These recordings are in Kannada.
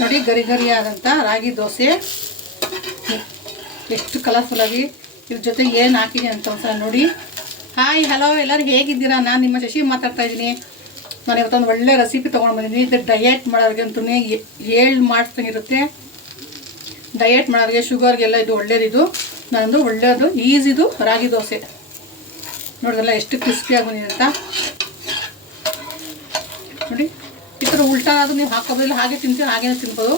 ನೋಡಿ ಗರಿ ಗರಿ ಆದಂಥ ರಾಗಿ ದೋಸೆ. ಎಷ್ಟು ಕಲರ್ಫುಲ್ಲಾಗಿ ಇದ್ರ ಜೊತೆ ಏನು ಹಾಕಿದೆ ಅಂತ ಒಂದ್ಸಲ ನೋಡಿ. ಹಾಯ್ ಹಲೋ ಎಲ್ಲರೂ ಹೇಗಿದ್ದೀರಾ? ನಾನು ನಿಮ್ಮ ಶಶಿ ಮಾತಾಡ್ತಾ ಇದ್ದೀನಿ. ನಾನು ಇವತ್ತೊಂದು ಒಳ್ಳೆ ರೆಸಿಪಿ ತೊಗೊಂಡು ಬಂದಿದ್ದೀನಿ. ಇದು ಡಯಟ್ ಮಾಡೋರಿಗಂತೂ ಹೇಳಿ ಮಾಡಿಸ್ದಂಗಿರುತ್ತೆ. ಡಯಟ್ ಮಾಡೋರಿಗೆ, ಶುಗರ್ಗೆಲ್ಲ ಇದು ಒಳ್ಳೇದಿದು. ನಾನೊಂದು ಒಳ್ಳೆಯದು ಈಸಿದು ರಾಗಿ ದೋಸೆ. ನೋಡಿದ್ರಲ್ಲ, ಎಷ್ಟು ಕ್ರಿಸ್ಪಿಯಾಗಿ ಬಂದಿದೆ ಅಂತ. ನೋಡಿ. ಉಲ್ಟಾ ಅದು ನೀವು ಹಾಕೋದಿಲ್ಲ ಹಾಗೆ ತಿಂತೀವಿ ಹಾಗೇ ತಿನ್ಬೋದು.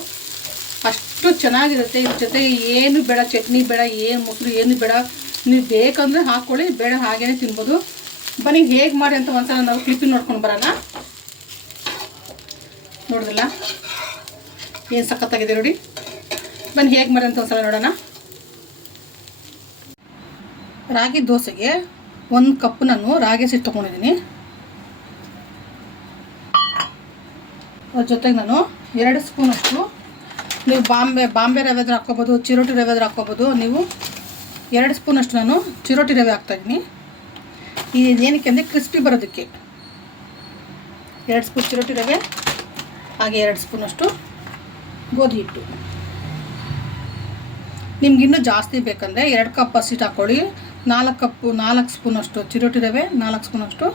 ಅಷ್ಟು ಚೆನ್ನಾಗಿರುತ್ತೆ. ಇದ್ರ ಜೊತೆ ಏನು ಬೇಡ, ಚಟ್ನಿ ಬೇಡ, ಏನು ಮೊಸರು, ಏನು ಬೇಡ. ನೀವು ಬೇಕಂದ್ರೆ ಹಾಕ್ಕೊಳ್ಳಿ ಬೇಡ ಹಾಗೇ ತಿನ್ಬೋದು. ಬನ್ನಿ, ಹೇಗೆ ಮಾಡಿ ಅಂತ ಒಂದ್ಸಲ ನಾವು ಕ್ಲಿಪ್ಪಿಂಗ್ ನೋಡ್ಕೊಂಡು ಬರೋಣ. ನೋಡಿದ್ರಲ್ಲ? ಏನು ಸಖತ್ತಾಗಿದೆ ನೋಡಿ. ಬನ್ನಿ, ಹೇಗೆ ಮಾಡಿ ಅಂತ ಒಂದ್ಸಲ ನೋಡೋಣ. ರಾಗಿ ದೋಸೆಗೆ ಒಂದು ಕಪ್ ನಾನು ರಾಗಿ ಸಿಟ್ಟು ತೊಗೊಂಡಿದ್ದೀನಿ. ಜೊತೆಗೆ ನಾನು ಎರಡು ಸ್ಪೂನಷ್ಟು. ನೀವು ಬಾಂಬೆ ಬಾಂಬೆ ರವೆದ್ರೆ ಹಾಕ್ಕೋಬೋದು, ಚಿರೋಟಿ ರವೆದ್ರೆ ಹಾಕ್ಕೋಬೋದು. ನೀವು ಎರಡು ಸ್ಪೂನಷ್ಟು ನಾನು ಚಿರೋಟಿ ರವೆ ಹಾಕ್ತಾಯಿದ್ದೀನಿ ಏನಕ್ಕೆ ಅಂದರೆ ಕ್ರಿಸ್ಪಿ ಬರೋದಕ್ಕೆ. ಎರಡು ಸ್ಪೂನ್ ಚಿರೋಟಿ ರವೆ, ಹಾಗೆ ಎರಡು ಸ್ಪೂನಷ್ಟು ಗೋಧಿ ಹಿಟ್ಟು. ನಿಮ್ಗೆ ಇನ್ನೂ ಜಾಸ್ತಿ ಬೇಕಂದರೆ ಎರಡು ಕಪ್ ಹಸಿಟ್ಟು ಹಾಕ್ಕೊಳ್ಳಿ ನಾಲ್ಕು ಕಪ್ಪು ನಾಲ್ಕು ಸ್ಪೂನಷ್ಟು ಚಿರೋಟಿ ರವೆ, ನಾಲ್ಕು ಸ್ಪೂನಷ್ಟು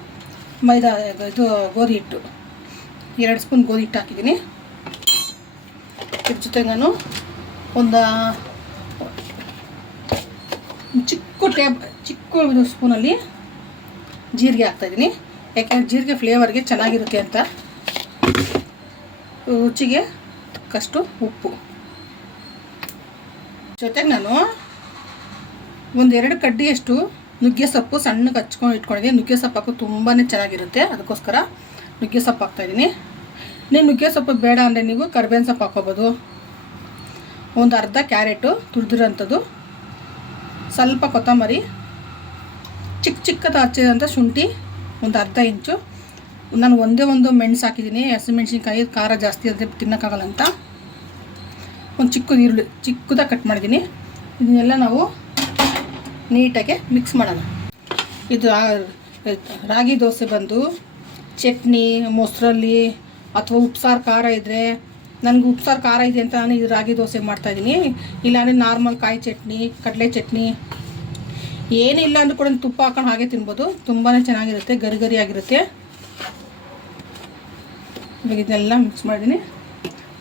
ಮೈದಾ, ಇದು ಗೋಧಿ ಹಿಟ್ಟು. ಎರಡು ಸ್ಪೂನ್ ಗೋಧಿ ಹಿಟ್ಟು ಹಾಕಿದ್ದೀನಿ. ಇದ್ರ ಜೊತೆಗೆ ನಾನು ಒಂದು ಚಿಕ್ಕ ಟೇಬ್ ಚಿಕ್ಕ ಸ್ಪೂನಲ್ಲಿ ಜೀರಿಗೆ ಹಾಕ್ತಾಯಿದ್ದೀನಿ ಯಾಕೆಂದರೆ ಜೀರಿಗೆ ಫ್ಲೇವರ್ಗೆ ಚೆನ್ನಾಗಿರುತ್ತೆ ಅಂತ. ರುಚಿಗೆ ತಕ್ಕಷ್ಟು ಉಪ್ಪು. ಜೊತೆಗೆ ನಾನು ಒಂದೆರಡು ಕಡ್ಡಿಯಷ್ಟು ನುಗ್ಗೆ ಸೊಪ್ಪು ಸಣ್ಣಗೆ ಹಚ್ಕೊಂಡು ಇಟ್ಕೊಂಡಿದ್ದೀನಿ. ನುಗ್ಗೆ ಸೊಪ್ಪು ತುಂಬಾ ಚೆನ್ನಾಗಿರುತ್ತೆ. ಅದಕ್ಕೋಸ್ಕರ ನುಗ್ಗೆ ಸೊಪ್ಪು ಹಾಕ್ತಾಯಿದ್ದೀನಿ. ನೀವು ನುಗ್ಗೆ ಸೊಪ್ಪು ಬೇಡ ಅಂದರೆ ನೀವು ಕರ್ಬೇವಿನ ಸೊಪ್ಪು ಹಾಕ್ಕೋಬೋದು. ಒಂದು ಅರ್ಧ ಕ್ಯಾರೆಟು ತುಳಿದಿರೋಂಥದ್ದು ಸ್ವಲ್ಪ ಕೊತ್ತಂಬರಿ. ಚಿಕ್ಕ ಚಿಕ್ಕದ ಹಚ್ಚಿದಂಥ ಶುಂಠಿ ಒಂದು ಅರ್ಧ ಇಂಚು. ನಾನು ಒಂದೇ ಒಂದು ಮೆಣಸು ಹಾಕಿದ್ದೀನಿ. ಹಸಿಮೆಣ್ಸಿನ್ಕಾಯಿ, ಖಾರ ಜಾಸ್ತಿ ಅಂದರೆ ತಿನ್ನೋಕ್ಕಾಗಲ್ಲ ಅಂತ ಒಂದು ಚಿಕ್ಕ ಈರುಳ್ಳಿ ಚಿಕ್ಕದಾಗಿ ಕಟ್ ಮಾಡಿದ್ದೀನಿ. ಇದನ್ನೆಲ್ಲ ನಾವು ನೀಟಾಗಿ ಮಿಕ್ಸ್ ಮಾಡೋಣ. ಇದು ರಾಗಿ ದೋಸೆ ಬಂದು ಚಟ್ನಿ, ಮೊಸರಲ್ಲಿ ಅಥವಾ ಉಪ್ಸಾರು ಖಾರ ಇದ್ದರೆ ನನಗೆ ಉಪ್ಸಾರು ಖಾರ ಇದೆ ಅಂತ ನಾನು ಇದು ರಾಗಿ ದೋಸೆ ಮಾಡ್ತಾಯಿದ್ದೀನಿ ಇಲ್ಲಾಂದರೆ ನಾರ್ಮಲ್ ಕಾಯಿ ಚಟ್ನಿ, ಕಡಲೆ ಚಟ್ನಿ. ಏನಿಲ್ಲ ಅಂದ್ರೂ ಕೂಡ ತುಪ್ಪ ಹಾಕೊಂಡು ಹಾಗೆ ತಿನ್ಬೋದು. ತುಂಬಾ ಚೆನ್ನಾಗಿರುತ್ತೆ, ಗರಿ ಗರಿ ಆಗಿರುತ್ತೆ. ಇವಾಗ ಇದನ್ನೆಲ್ಲ ಮಿಕ್ಸ್ ಮಾಡಿದ್ದೀನಿ.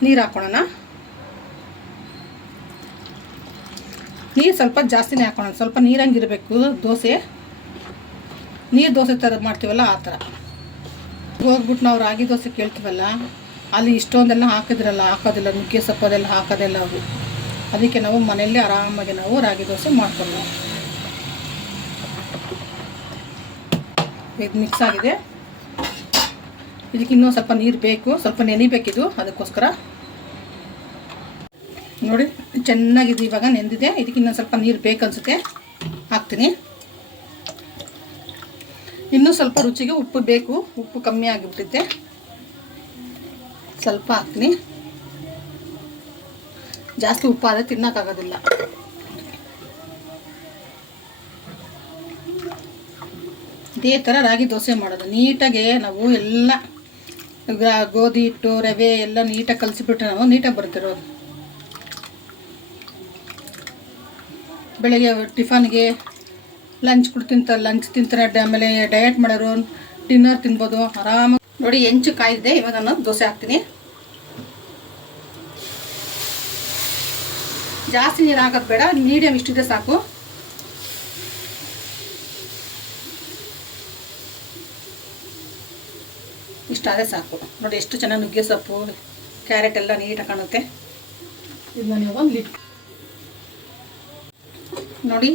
ನೀರು ಹಾಕೋಣ ನೀರು ಸ್ವಲ್ಪ ಜಾಸ್ತಿನೇ ಹಾಕೋಣ. ಸ್ವಲ್ಪ ನೀರಂಗಿರಬೇಕು ದೋಸೆ. ನೀರು ದೋಸೆ ಥರ ಮಾಡ್ತೀವಲ್ಲ ಆ ಥರ. ಹೋಗ್ಬಿಟ್ಟು ನಾವು ರಾಗಿ ದೋಸೆ ಕೇಳ್ತೀವಲ್ಲ, ಅಲ್ಲಿ ಇಷ್ಟೊಂದೆಲ್ಲ ಹಾಕಿದ್ರಲ್ಲ, ಹಾಕೋದಿಲ್ಲ, ನುಗ್ಗೆ ಸೊಪ್ಪದೆಲ್ಲ ಹಾಕೋದಿಲ್ಲ ಅವರು ಅದಕ್ಕೆ ನಾವು ಮನೆಯಲ್ಲೇ ಆರಾಮಾಗಿ ನಾವು ರಾಗಿ ದೋಸೆ ಮಾಡ್ಕೊಳ್ಳೋಣ. ಇದು ಮಿಕ್ಸ್ ಆಗಿದೆ. ಇದಕ್ಕೆ ಇನ್ನೂ ಸ್ವಲ್ಪ ನೀರು ಬೇಕು, ಸ್ವಲ್ಪ ನೆನಿಬೇಕಿದು ಅದಕ್ಕೋಸ್ಕರ. ನೋಡಿ, ಚೆನ್ನಾಗಿದೆ ಇವಾಗ ನೆಂದಿದೆ. ಇದಕ್ಕೆ ಇನ್ನೊಂದು ಸ್ವಲ್ಪ ನೀರು ಬೇಕನ್ಸುತ್ತೆ. ಹಾಕ್ತೀನಿ. ಇನ್ನೂ ಸ್ವಲ್ಪ ರುಚಿಗೆ ಉಪ್ಪು ಬೇಕು. ಉಪ್ಪು ಕಮ್ಮಿ ಆಗಿಬಿಟ್ಟಿದೆ. ಸ್ವಲ್ಪ ಹಾಕ್ತೀನಿ. ಜಾಸ್ತಿ ಉಪ್ಪು ಆದರೆ ತಿನ್ನೋಕ್ಕಾಗೋದಿಲ್ಲ ಇದೇ ಥರ ರಾಗಿ ದೋಸೆ ಮಾಡೋದು. ನೀಟಾಗೆ ನಾವು ಎಲ್ಲ ಗೋಧಿ ಹಿಟ್ಟು, ರವೆ ಎಲ್ಲ ನೀಟಾಗಿ ಕಲಸಿಬಿಟ್ರೆ ನಾವು ನೀಟಾಗಿ ಬರ್ತಿರೋದು. ಬೆಳಗ್ಗೆ ಟಿಫನ್ಗೆ ಲಂಚ್ ಕೂಡ ತಿಂತಾರೆ, ಲಂಚ್ ತಿಂತಾರೆ ಆಮೇಲೆ ಡಯಟ್ ಮಾಡೋರು ಡಿನ್ನರ್ ತಿನ್ಬೋದು ಆರಾಮಾಗಿ ನೋಡಿ ಹೆಂಚು ಕಾಯಿದೆ ಇವಾಗ ನಾನು ದೋಸೆ ಹಾಕ್ತೀನಿ. ಜಾಸ್ತಿ ನೀರು ಹಾಕೋದು ಬೇಡ ಮೀಡಿಯಮ್ ಇಷ್ಟಿದೆ ಸಾಕು. ಇಷ್ಟಾದರೆ ಸಾಕು. ನೋಡಿ ಎಷ್ಟು ಚೆನ್ನಾಗಿ ನುಗ್ಗೆ ಸೊಪ್ಪು ಕ್ಯಾರೆಟ್ ಎಲ್ಲ ನೀಟಾಗಿ ಕಾಣುತ್ತೆ. ಇದನ್ನ ನೀವು ನೋಡಿ.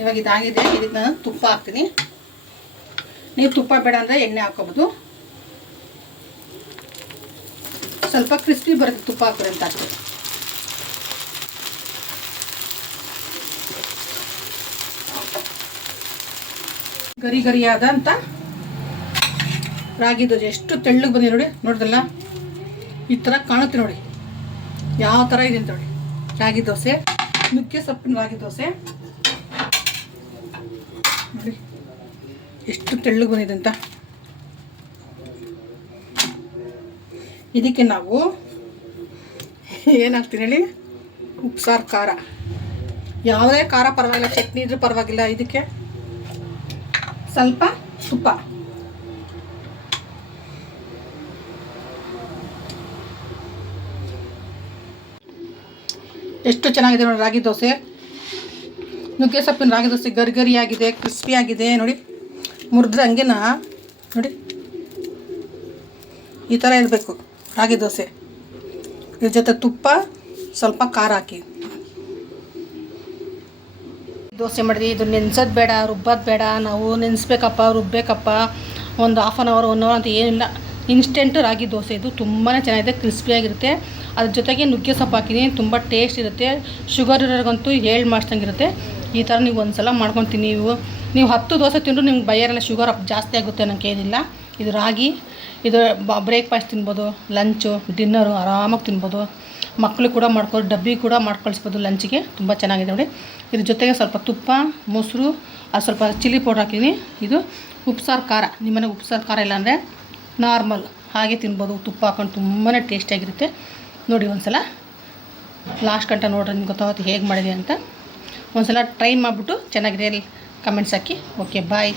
ಇವಾಗ ಇದಾಗಿದೆ. ಇದಕ್ಕೆ ನಾನು ತುಪ್ಪ ಹಾಕ್ತೀನಿ. ನೀವು ತುಪ್ಪ ಬೇಡ ಅಂದರೆ ಎಣ್ಣೆ ಹಾಕೋಬೋದು ಸ್ವಲ್ಪ ಕ್ರಿಸ್ಪಿ ಬರುತ್ತೆ ತುಪ್ಪ ಹಾಕ್ರಿ ಅಂತ ಹಾಕ್ತೀವಿ ಗರಿ ಗರಿಯಾದ ಅಂತ ರಾಗಿ ದೋಸೆ ಎಷ್ಟು ತೆಳ್ಳಗೆ ಬಂದಿದೆ ನೋಡಿ, ನೋಡಿದಲ್ಲ? ಈ ಥರ ಕಾಣುತ್ತೆ ನೋಡಿ. ಯಾವ ಥರ ಇದೆ ಅಂತ ನೋಡಿ. ರಾಗಿ ದೋಸೆ, ನುಗ್ಗೆ ಸೊಪ್ಪಿನ ರಾಗಿ ದೋಸೆ. ನೋಡಿ. ಎಷ್ಟು ತೆಳ್ಳಗೆ ಬಂದಿದೆ ಅಂತ. ಇದಕ್ಕೆ ನಾವು ಏನಾಗ್ತೀನಿ ಹೇಳಿ? ಉಪ್ಸಾರು ಖಾರ. ಯಾವುದೇ ಖಾರ ಪರವಾಗಿಲ್ಲ, ಚಟ್ನಿ ಇದ್ರೂ ಪರವಾಗಿಲ್ಲ ಇದಕ್ಕೆ. ಸ್ವಲ್ಪ ತುಪ್ಪ. ಎಷ್ಟು ಚೆನ್ನಾಗಿದೆ ನೋಡಿ ರಾಗಿ ದೋಸೆ. ನುಗ್ಗೆ ಸೊಪ್ಪಿನ ರಾಗಿ ದೋಸೆ ಗರಿಗರಿಯಾಗಿದೆ ಕ್ರಿಸ್ಪಿಯಾಗಿದೆ ನೋಡಿ, ಮುರಿದ್ರೆ ಹಂಗೆನ? ನೋಡಿ. ಈ ಥರ ಇರಬೇಕು ರಾಗಿ ದೋಸೆ. ಇದ್ರ ಜೊತೆ ತುಪ್ಪ, ಸ್ವಲ್ಪ ಖಾರ ಹಾಕಿ. ದೋಸೆ ಮಾಡಿದ್ವಿ. ಇದು ನೆನ್ಸೋದು ಬೇಡ, ರುಬ್ಬೋದು ಬೇಡ. ನಾವು ನೆನೆಸ್ಬೇಕಪ್ಪ, ರುಬ್ಬೇಕಪ್ಪ. ಒಂದು half an hour one hour ಅಂತ ಏನಿಲ್ಲ. ಇನ್ಸ್ಟೆಂಟ್ ರಾಗಿ ದೋಸೆ. ಇದು ತುಂಬಾ ಚೆನ್ನಾಗಿದೆ ಕ್ರಿಸ್ಪಿಯಾಗಿರುತ್ತೆ ಅದ್ರ ಜೊತೆಗೆ ನುಗ್ಗೆ ಸೊಪ್ಪು ಹಾಕಿದ್ದೀನಿ. ತುಂಬ ಟೇಸ್ಟ್ ಇರುತ್ತೆ. ಶುಗರ್ ಇರೋರಿಗಂತೂ ಹೇಳಿ ಮಾಡಿಸ್ದಂಗಿರುತ್ತೆ ಈ ಥರ ನೀವು ಒಂದು ಸಲ ಮಾಡ್ಕೊತೀನಿ ನೀವು. ನೀವು ಹತ್ತು ದೋಸೆ ತಿಂದರೂ ನಿಮ್ಗೆ ಬೈಯರೆಲ್ಲ ಶುಗರ್ ಜಾಸ್ತಿ ಆಗುತ್ತೆ ಅನ್ನೋಕೆ ಏನಿಲ್ಲ. ಇದು ರಾಗಿ, ಇದು ಬ್ರೇಕ್ಫಾಸ್ಟ್ ತಿನ್ಬೋದು ಲಂಚು ಡಿನ್ನರು ಆರಾಮಾಗಿ ತಿನ್ಬೋದು. ಮಕ್ಕಳು ಕೂಡ ಮಾಡ್ಕೊ, ಡಬ್ಬಿ ಕೂಡ ಮಾಡ್ಕೊಳ್ಸ್ಬೋದು ಲಂಚಿಗೆ ತುಂಬ ಚೆನ್ನಾಗಿದೆ ನೋಡಿ. ಇದ್ರ ಜೊತೆಗೆ ಸ್ವಲ್ಪ ತುಪ್ಪ, ಮೊಸರು, ಅದು ಸ್ವಲ್ಪ ಚಿಲ್ಲಿ ಪೌಡ್ರ್ ಹಾಕಿದ್ದೀನಿ ಇದು ಉಪ್ಸಾರು ಖಾರ. ನಿಮ್ಮನೆ ಉಪ್ಸಾರು ಖಾರ ಇಲ್ಲ ಅಂದರೆ ನಾರ್ಮಲ್ ಹಾಗೆ ತಿನ್ಬೋದು. ತುಪ್ಪ ಹಾಕೊಂಡು ತುಂಬಾ ಟೇಸ್ಟಿಯಾಗಿರುತ್ತೆ ನೋಡಿ ಒಂದು ಸಲ ಲಾಸ್ಟ್ ಗಂಟೆ ನೋಡ್ರಿ ನಿಮ್ಗೆ ಗೊತ್ತಾಗುತ್ತೆ ಹೇಗೆ ಮಾಡಿದೆ ಅಂತ. ಒಂದು ಸಲ ಟ್ರೈ ಮಾಡಿಬಿಟ್ಟು ಚೆನ್ನಾಗಿದೆ ಕಮೆಂಟ್ಸ್ ಹಾಕಿ. Okay bye